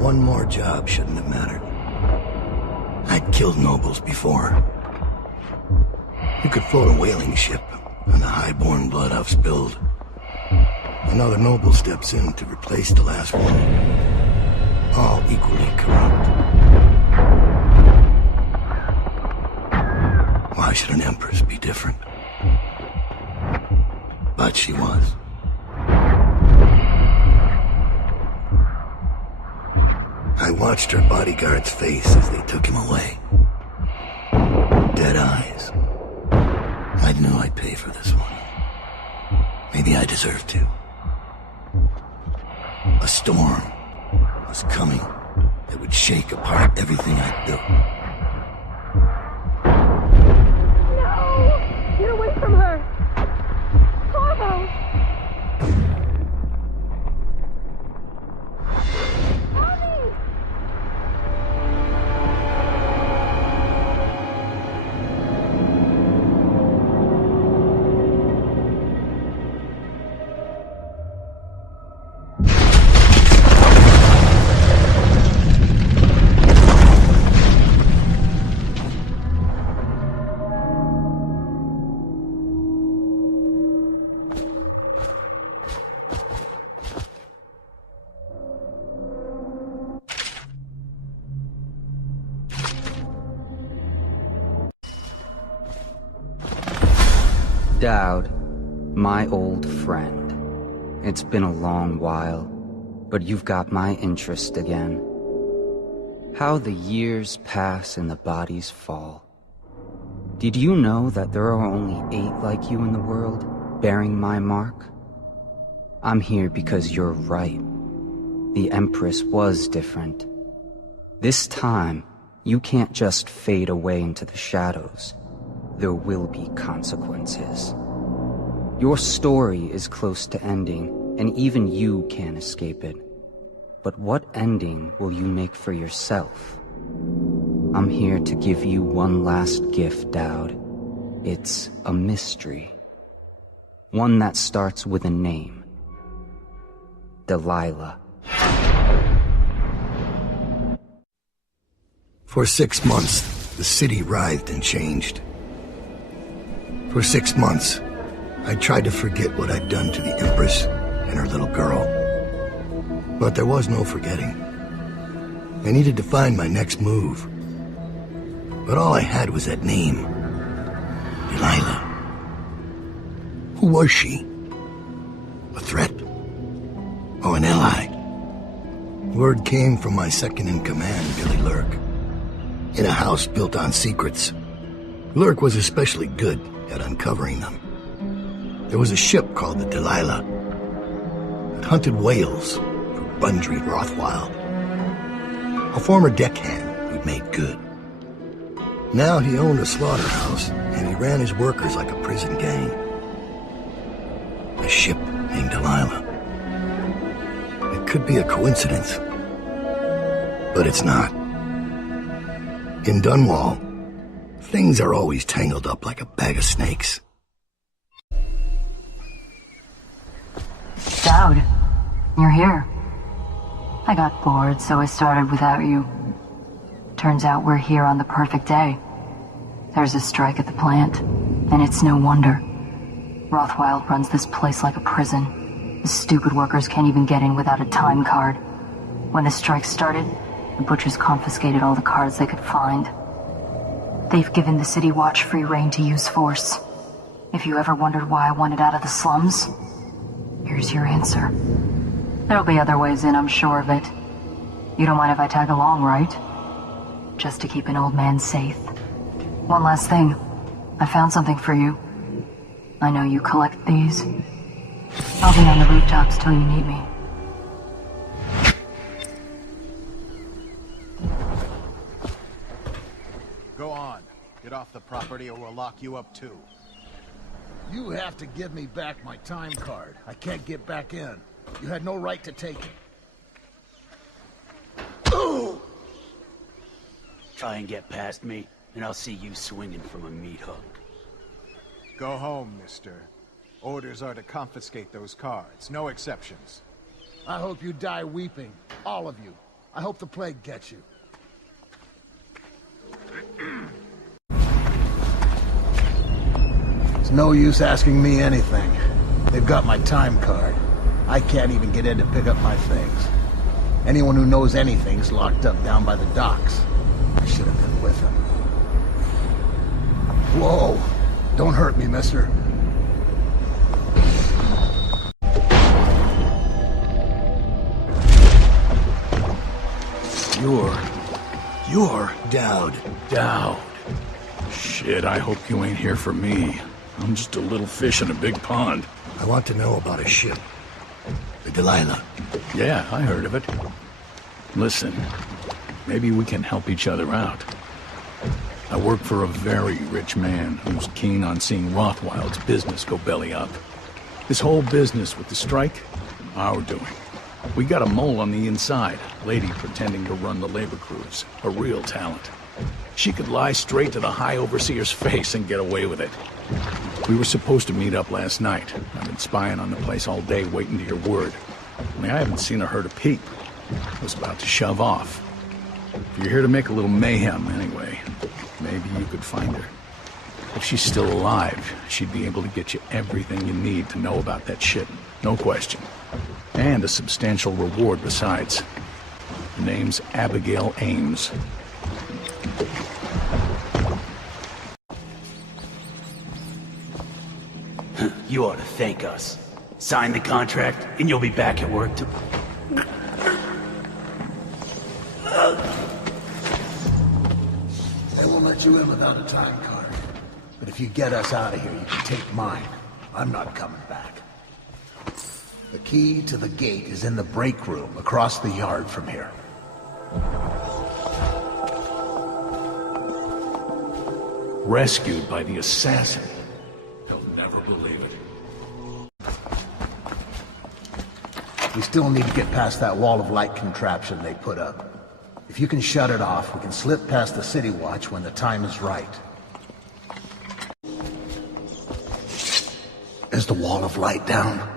One more job shouldn't have mattered. I'd killed nobles before. You could float a whaling ship on the high-born blood I've spilled. Another noble steps in to replace the last one. All equally corrupt. Why should an empress be different? But she was. I watched her bodyguard's face as they took him away. Dead eyes. I knew I'd pay for this one. Maybe I deserved to. A storm was coming that would shake apart everything I'd built. No! Get away from her! Corvo! Daud, my old friend. It's been a long while, but you've got my interest again. How the years pass and the bodies fall. Did you know that there are only 8 like you in the world, bearing my mark? I'm here because you're right. The Empress was different. This time, you can't just fade away into the shadows. There will be consequences. Your story is close to ending, and even you can't escape it. But what ending will you make for yourself? I'm here to give you one last gift, Daud. It's a mystery. One that starts with a name. Delilah. For 6 months, the city writhed and changed. For 6 months, I tried to forget what I'd done to the Empress and her little girl. But there was no forgetting. I needed to find my next move. But all I had was that name. Delilah. Who was she? A threat? Or an ally? Word came from my second-in-command, Billy Lurk. In a house built on secrets, Lurk was especially good at uncovering them. There was a ship called the Delilah that hunted whales for Bundry Rothwild, a former deckhand who'd made good. Now he owned a slaughterhouse, and he ran his workers like a prison gang. A ship named Delilah. It could be a coincidence, but it's not. In Dunwall, things are always tangled up like a bag of snakes. Daud, you're here. I got bored, so I started without you. Turns out we're here on the perfect day. There's a strike at the plant, and it's no wonder. Rothwild runs this place like a prison. The stupid workers can't even get in without a time card. When the strike started, the butchers confiscated all the cards they could find. They've given the City Watch free rein to use force. If you ever wondered why I wanted out of the slums, here's your answer. There'll be other ways in, I'm sure of it. You don't mind if I tag along, right? Just to keep an old man safe. One last thing. I found something for you. I know you collect these. I'll be on the rooftops till you need me. Go on. Get off the property or we'll lock you up too. You have to give me back my time card. I can't get back in. You had no right to take it. Try and get past me, and I'll see you swinging from a meat hook. Go home, mister. Orders are to confiscate those cards. No exceptions. I hope you die weeping. All of you. I hope the plague gets you. It's no use asking me anything. They've got my time card. I can't even get in to pick up my things. Anyone who knows anything's locked up down by the docks. I should have been with them. Whoa! Don't hurt me, mister. You're Daud. Daud. Shit, I hope you ain't here for me. I'm just a little fish in a big pond. I want to know about a ship. The Delilah. Yeah, I heard of it. Listen, maybe we can help each other out. I work for a very rich man who's keen on seeing Rothwild's business go belly up. This whole business with the strike, our doing. We got a mole on the inside, lady pretending to run the labor crews, a real talent. She could lie straight to the High Overseer's face and get away with it. We were supposed to meet up last night. I've been spying on the place all day waiting to hear word. Only I haven't seen or heard a peep. I was about to shove off. If you're here to make a little mayhem anyway, maybe you could find her. If she's still alive, she'd be able to get you everything you need to know about that shit. No question. And a substantial reward besides. Her name's Abigail Ames. You ought to thank us. Sign the contract, and you'll be back at work to... They won't let you in without a time card. But if you get us out of here, you can take mine. I'm not coming back. The key to the gate is in the break room across the yard from here. Rescued by the assassin. They'll never believe it. We still need to get past that wall of light contraption they put up. If you can shut it off, we can slip past the city watch when the time is right. Is the wall of light down?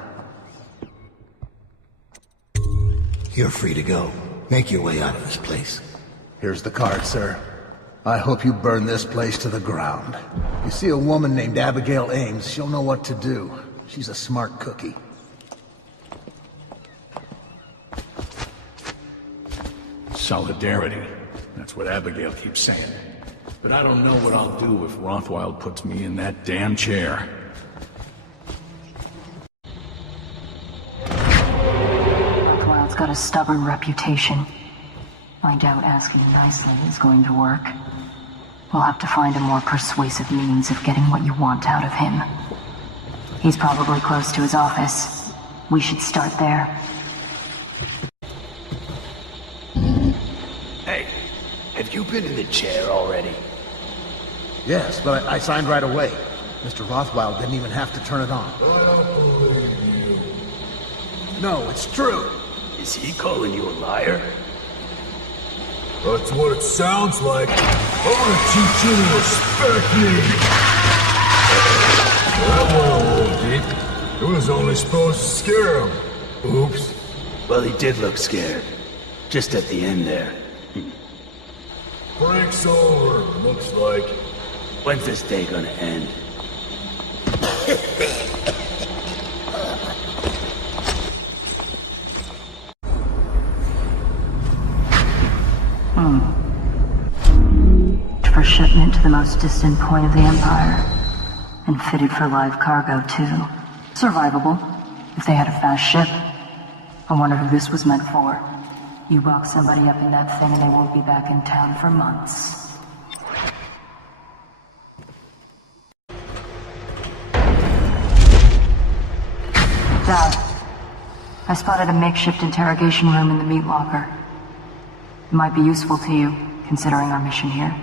You're free to go. Make your way out of this place. Here's the card, sir. I hope you burn this place to the ground. You see a woman named Abigail Ames, she'll know what to do. She's a smart cookie. Solidarity. That's what Abigail keeps saying. But I don't know what I'll do if Rothwild puts me in that damn chair. Rothwild's got a stubborn reputation. I doubt asking nicely is going to work. We'll have to find a more persuasive means of getting what you want out of him. He's probably close to his office. We should start there. Hey, have you been in the chair already? Yes, but I signed right away. Mr. Rothwild didn't even have to turn it on. No, it's true. Is he calling you a liar? That's what it sounds like. I'm gonna teach you to respect me. That went a little deep. It was only supposed to scare him. Oops. Well, he did look scared. Just at the end there. Break's over, looks like. When's this day gonna end? For shipment to the most distant point of the Empire. And fitted for live cargo, too. Survivable, if they had a fast ship. I wonder who this was meant for. You box somebody up in that thing and they won't be back in town for months. Daud, I spotted a makeshift interrogation room in the meat locker. It might be useful to you, considering our mission here.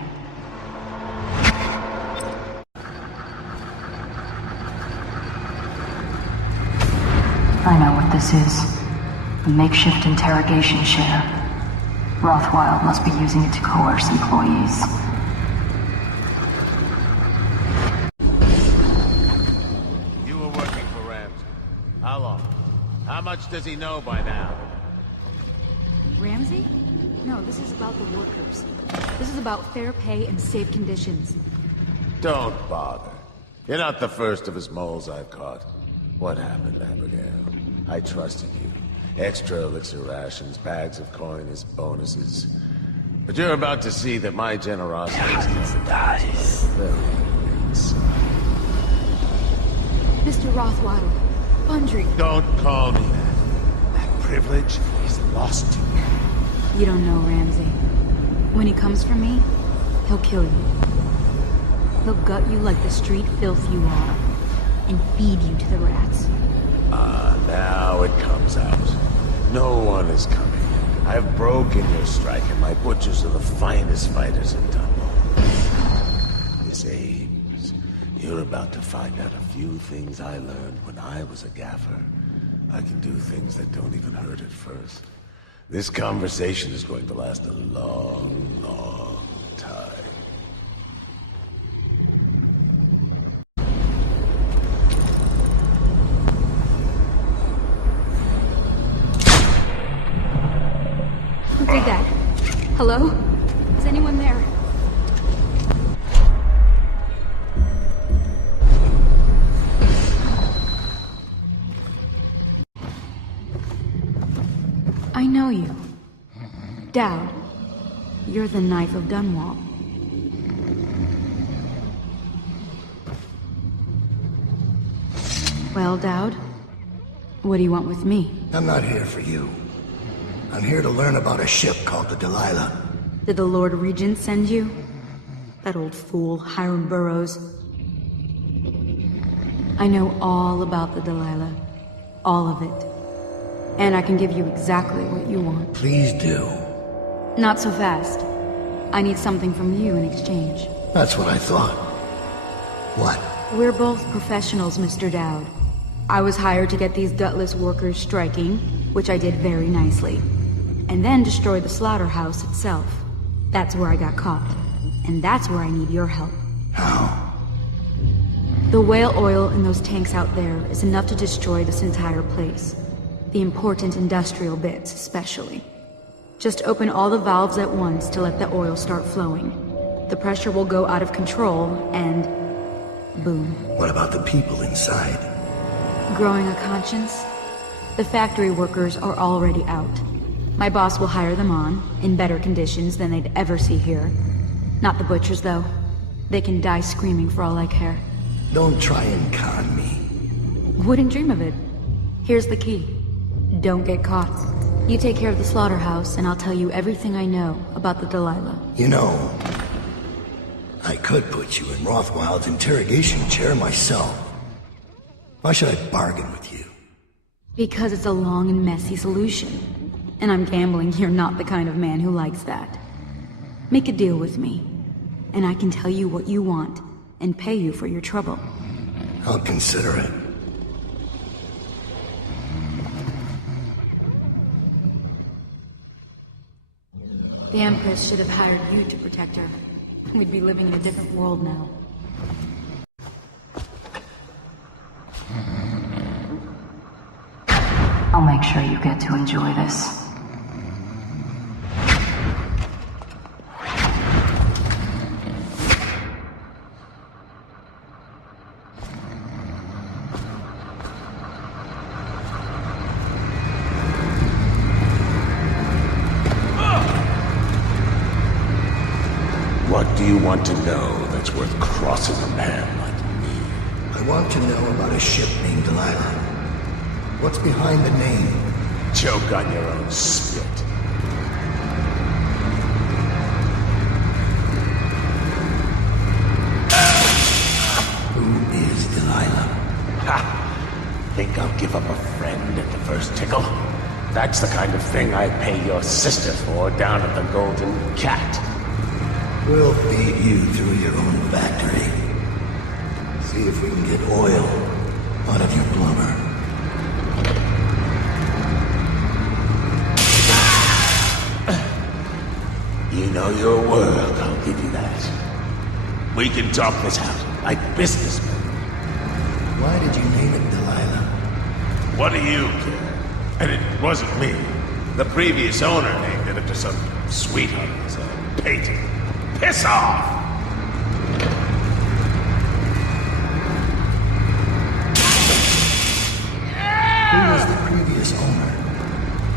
I know what this is. A makeshift interrogation chair. Rothwild must be using it to coerce employees. You were working for Ramsey. How long? How much does he know by now? Ramsey? No, this is about the workers. This is about fair pay and safe conditions. Don't bother. You're not the first of his moles I've caught. What happened, Abigail? I trusted you. Extra elixir rations, bags of coin as bonuses. But you're about to see that my generosity is very inside. Mr. Rothwild, Bundry. Don't call me that. That privilege is lost to me. You don't know Ramsey. When he comes for me, he'll kill you. He'll gut you like the street filth you are, and feed you to the rats. Now it comes out. No one is coming. I've broken your strike, and my butchers are the finest fighters in Dunwall. Miss Ames, you're about to find out a few things I learned when I was a gaffer. I can do things that don't even hurt at first. This conversation is going to last a long, long time. Who did that? Hello? Is anyone there? I know you. Daud. You're the knife of Dunwall. Well, Daud, what do you want with me? I'm not here for you. I'm here to learn about a ship called the Delilah. Did the Lord Regent send you? That old fool, Hiram Burrows. I know all about the Delilah. All of it. And I can give you exactly what you want. Please do. Not so fast. I need something from you in exchange. That's what I thought. What? We're both professionals, Mr. Daud. I was hired to get these gutless workers striking, which I did very nicely. And then destroy the Slaughterhouse itself. That's where I got caught. And that's where I need your help. How? The whale oil in those tanks out there is enough to destroy this entire place. The important industrial bits, especially. Just open all the valves at once to let the oil start flowing. The pressure will go out of control, and... boom. What about the people inside? Growing a conscience? The factory workers are already out. My boss will hire them on, in better conditions than they'd ever see here. Not the butchers, though. They can die screaming for all I care. Don't try and con me. Wouldn't dream of it. Here's the key. Don't get caught. You take care of the Slaughterhouse, and I'll tell you everything I know about the Delilah. You know, I could put you in Rothwild's interrogation chair myself. Why should I bargain with you? Because it's a long and messy solution. And I'm gambling you're not the kind of man who likes that. Make a deal with me, and I can tell you what you want, and pay you for your trouble. I'll consider it. The Empress should have hired you to protect her. We'd be living in a different world now. I'll make sure you get to enjoy this. What do you want to know that's worth crossing a man like me? I want to know about a ship named Delilah. What's behind the name? Choke on your own spit. Who is Delilah? Ha! Think I'll give up a friend at the first tickle? That's the kind of thing I pay your sister for down at the Golden Cat. We'll feed you through your own factory. See if we can get oil out of your plumber. You know your world, I'll give you that. We can talk this out, like businessmen. Why did you name it Delilah? What do you care? And it wasn't me. The previous owner named it after some sweetheart is a painting. Piss off! Who was the previous owner?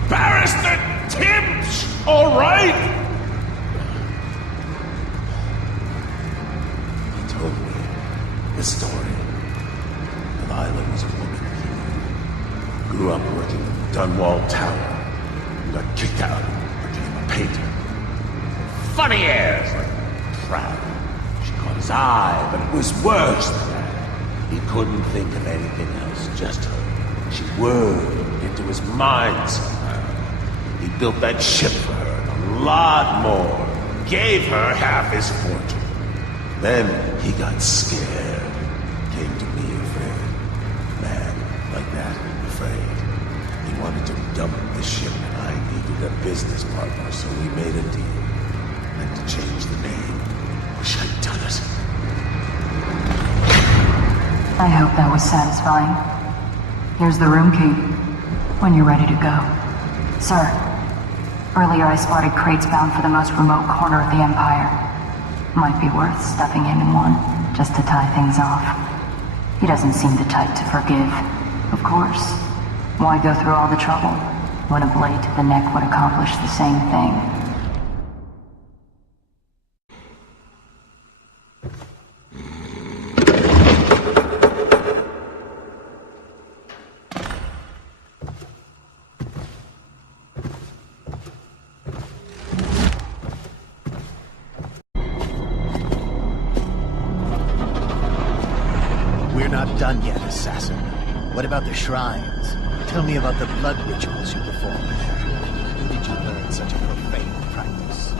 Barrister Timsh, all right? He told me the story. Delilah was a woman he grew up working in the Dunwall Tower and got kicked out and became a painter. Funny airs, like proud. She caught his eye, but it was worse than that. He couldn't think of anything else, just her. She whirred into his mind somehow. He built that ship for her and a lot more. Gave her half his fortune. Then he got scared. Came to me afraid. Man like that, afraid. He wanted to dump the ship and I needed a business partner, so we made a deal. Had to change the name. Wish I'd done it. I hope that was satisfying. Here's the room key, when you're ready to go. Sir, earlier I spotted crates bound for the most remote corner of the Empire. Might be worth stuffing him in one, just to tie things off. He doesn't seem the type to forgive. Of course. Why go through all the trouble, when a blade to the neck would accomplish the same thing? We're not done yet, assassin. What about the shrines? Tell me about the blood rituals you perform there. Where did you learn such a profane practice?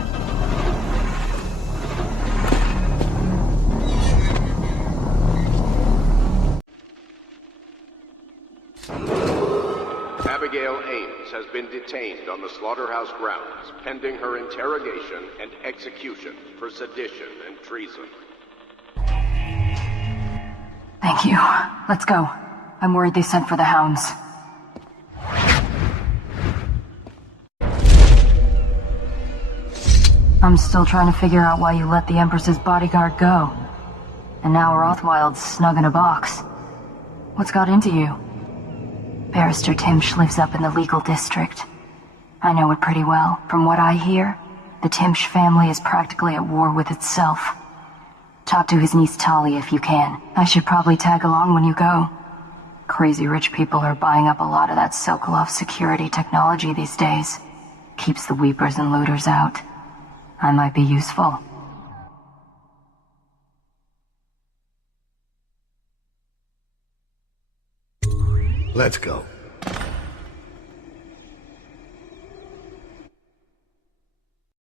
Abigail Ames has been detained on the Slaughterhouse grounds, pending her interrogation and execution for sedition and treason. Thank you. Let's go. I'm worried they sent for the hounds. I'm still trying to figure out why you let the Empress's bodyguard go. And now Rothwild's snug in a box. What's got into you? Barrister Timsh lives up in the legal district. I know it pretty well. From what I hear, the Timsh family is practically at war with itself. Talk to his niece Tali if you can. I should probably tag along when you go. Crazy rich people are buying up a lot of that Sokolov security technology these days. Keeps the weepers and looters out. I might be useful. Let's go.